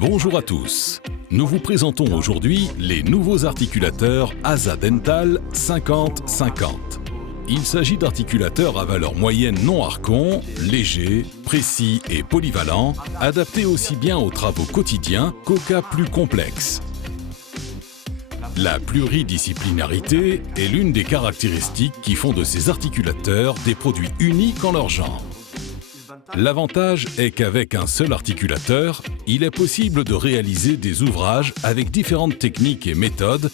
Bonjour à tous. Nous vous présentons aujourd'hui les nouveaux articulateurs ASA Dental 50-50. Il s'agit d'articulateurs à valeur moyenne non archon, légers, précis et polyvalents, adaptés aussi bien aux travaux quotidiens qu'aux cas plus complexes. La pluridisciplinarité est l'une des caractéristiques qui font de ces articulateurs des produits uniques en leur genre. L'avantage est qu'avec un seul articulateur, il est possible de réaliser des ouvrages avec différentes techniques et méthodes,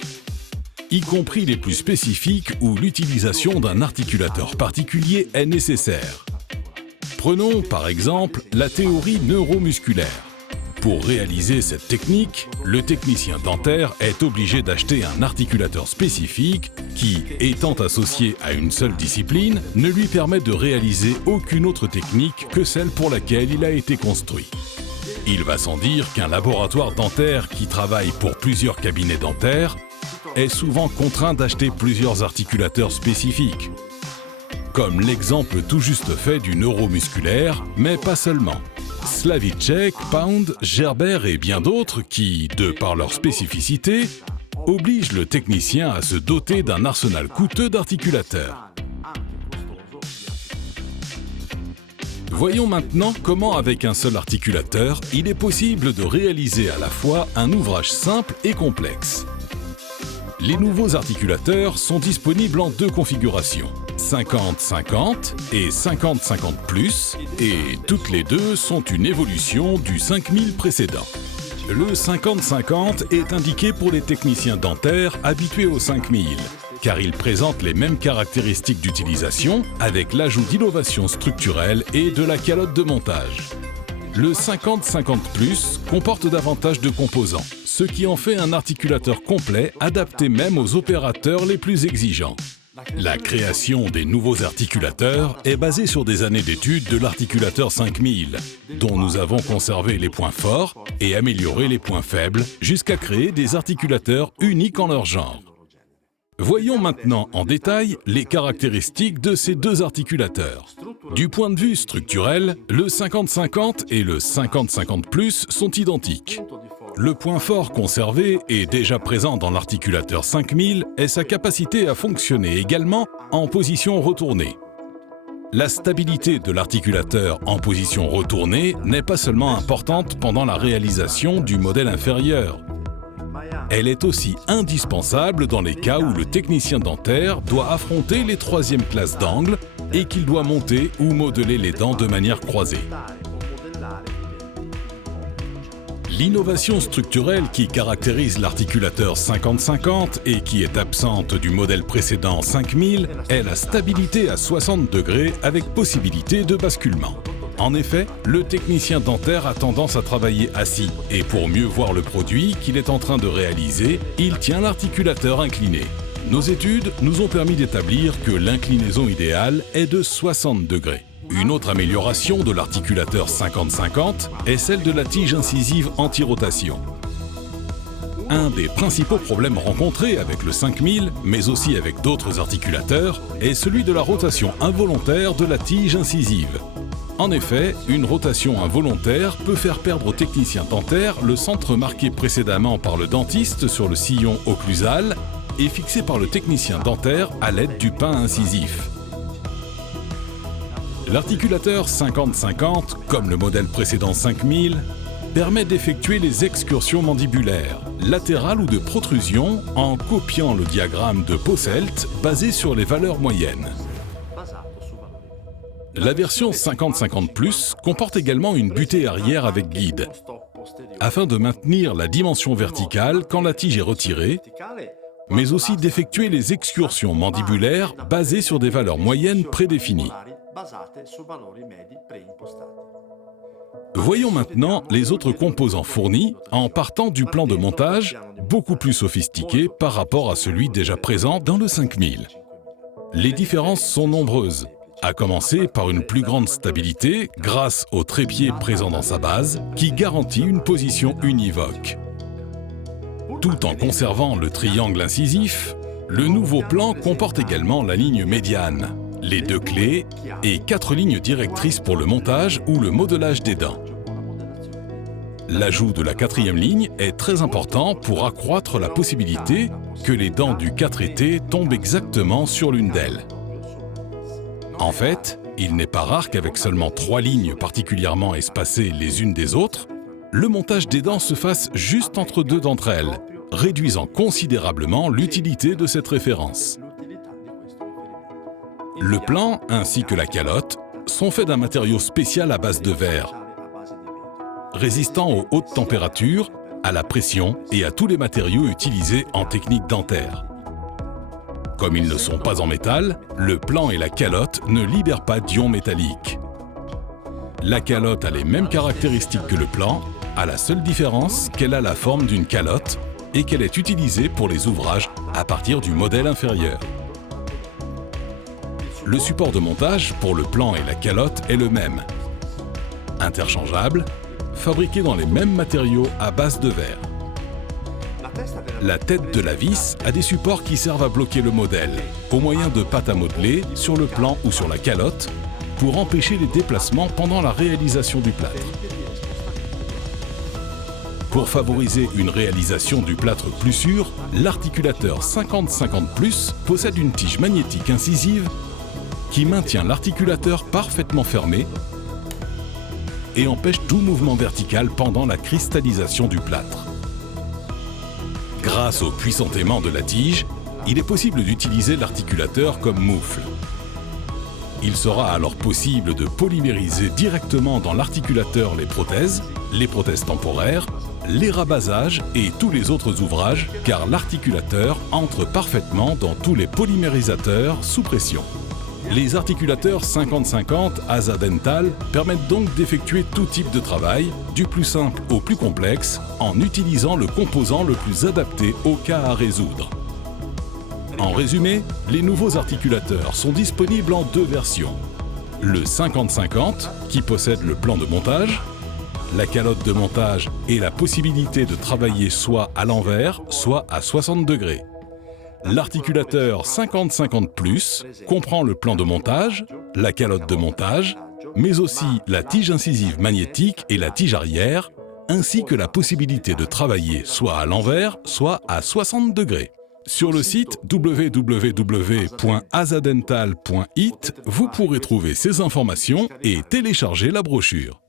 y compris les plus spécifiques où l'utilisation d'un articulateur particulier est nécessaire. Prenons par exemple la théorie neuromusculaire. Pour réaliser cette technique, le technicien dentaire est obligé d'acheter un articulateur spécifique qui, étant associé à une seule discipline, ne lui permet de réaliser aucune autre technique que celle pour laquelle il a été construit. Il va sans dire qu'un laboratoire dentaire qui travaille pour plusieurs cabinets dentaires est souvent contraint d'acheter plusieurs articulateurs spécifiques. Comme l'exemple tout juste fait du neuromusculaire, mais pas seulement. Slavicek, Pound, Gerber et bien d'autres qui, de par leur spécificité, obligent le technicien à se doter d'un arsenal coûteux d'articulateurs. Voyons maintenant comment, avec un seul articulateur, il est possible de réaliser à la fois un ouvrage simple et complexe. Les nouveaux articulateurs sont disponibles en deux configurations, 50-50 et 50-50+, et toutes les deux sont une évolution du 5000 précédent. Le 50-50 est indiqué pour les techniciens dentaires habitués au 5000, car il présente les mêmes caractéristiques d'utilisation avec l'ajout d'innovations structurelles et de la calotte de montage. Le 50-50+ comporte davantage de composants, ce qui en fait un articulateur complet adapté même aux opérateurs les plus exigeants. La création des nouveaux articulateurs est basée sur des années d'études de l'articulateur 5000, dont nous avons conservé les points forts et amélioré les points faibles jusqu'à créer des articulateurs uniques en leur genre. Voyons maintenant en détail les caractéristiques de ces deux articulateurs. Du point de vue structurel, le 50-50 et le 50-50+ sont identiques. Le point fort conservé et déjà présent dans l'articulateur 5000 est sa capacité à fonctionner également en position retournée. La stabilité de l'articulateur en position retournée n'est pas seulement importante pendant la réalisation du modèle inférieur. Elle est aussi indispensable dans les cas où le technicien dentaire doit affronter les troisièmes classes d'angle et qu'il doit monter ou modeler les dents de manière croisée. L'innovation structurelle qui caractérise l'articulateur 50-50 et qui est absente du modèle précédent 5000 est la stabilité à 60 degrés avec possibilité de basculement. En effet, le technicien dentaire a tendance à travailler assis et pour mieux voir le produit qu'il est en train de réaliser, il tient l'articulateur incliné. Nos études nous ont permis d'établir que l'inclinaison idéale est de 60 degrés. Une autre amélioration de l'articulateur 50-50 est celle de la tige incisive anti-rotation. Un des principaux problèmes rencontrés avec le 5000, mais aussi avec d'autres articulateurs, est celui de la rotation involontaire de la tige incisive. En effet, une rotation involontaire peut faire perdre au technicien dentaire le centre marqué précédemment par le dentiste sur le sillon occlusal et fixé par le technicien dentaire à l'aide du pain incisif. L'articulateur 50-50, comme le modèle précédent 5000, permet d'effectuer les excursions mandibulaires, latérales ou de protrusion en copiant le diagramme de Posselt basé sur les valeurs moyennes. La version 50-50+ comporte également une butée arrière avec guide, afin de maintenir la dimension verticale quand la tige est retirée, mais aussi d'effectuer les excursions mandibulaires basées sur des valeurs moyennes prédéfinies. Voyons maintenant les autres composants fournis en partant du plan de montage, beaucoup plus sophistiqué par rapport à celui déjà présent dans le 5000. Les différences sont nombreuses, à commencer par une plus grande stabilité grâce au trépied présent dans sa base qui garantit une position univoque. Tout en conservant le triangle incisif, le nouveau plan comporte également la ligne médiane, les deux clés et 4 lignes directrices pour le montage ou le modelage des dents. L'ajout de la 4e ligne est très important pour accroître la possibilité que les dents du 4T tombent exactement sur l'une d'elles. En fait, il n'est pas rare qu'avec seulement 3 lignes particulièrement espacées les unes des autres, le montage des dents se fasse juste entre 2 d'entre elles, réduisant considérablement l'utilité de cette référence. Le plan ainsi que la calotte sont faits d'un matériau spécial à base de verre, résistant aux hautes températures, à la pression et à tous les matériaux utilisés en technique dentaire. Comme ils ne sont pas en métal, le plan et la calotte ne libèrent pas d'ions métalliques. La calotte a les mêmes caractéristiques que le plan, à la seule différence qu'elle a la forme d'une calotte et qu'elle est utilisée pour les ouvrages à partir du modèle inférieur. Le support de montage pour le plan et la calotte est le même. Interchangeable, fabriqué dans les mêmes matériaux à base de verre. La tête de la vis a des supports qui servent à bloquer le modèle, au moyen de pâte à modeler sur le plan ou sur la calotte, pour empêcher les déplacements pendant la réalisation du plâtre. Pour favoriser une réalisation du plâtre plus sûre, l'articulateur 50-50+ possède une tige magnétique incisive qui maintient l'articulateur parfaitement fermé et empêche tout mouvement vertical pendant la cristallisation du plâtre. Grâce au puissant aimant de la tige, il est possible d'utiliser l'articulateur comme moufle. Il sera alors possible de polymériser directement dans l'articulateur les prothèses temporaires, les rabasages et tous les autres ouvrages, car l'articulateur entre parfaitement dans tous les polymérisateurs sous pression. Les articulateurs 50-50 ASA Dental permettent donc d'effectuer tout type de travail, du plus simple au plus complexe, en utilisant le composant le plus adapté au cas à résoudre. En résumé, les nouveaux articulateurs sont disponibles en 2 versions. Le 50-50, qui possède le plan de montage, la calotte de montage et la possibilité de travailler soit à l'envers, soit à 60 degrés. L'articulateur 50-50+ comprend le plan de montage, la calotte de montage, mais aussi la tige incisive magnétique et la tige arrière, ainsi que la possibilité de travailler soit à l'envers, soit à 60 degrés. Sur le site www.asadental.it, vous pourrez trouver ces informations et télécharger la brochure.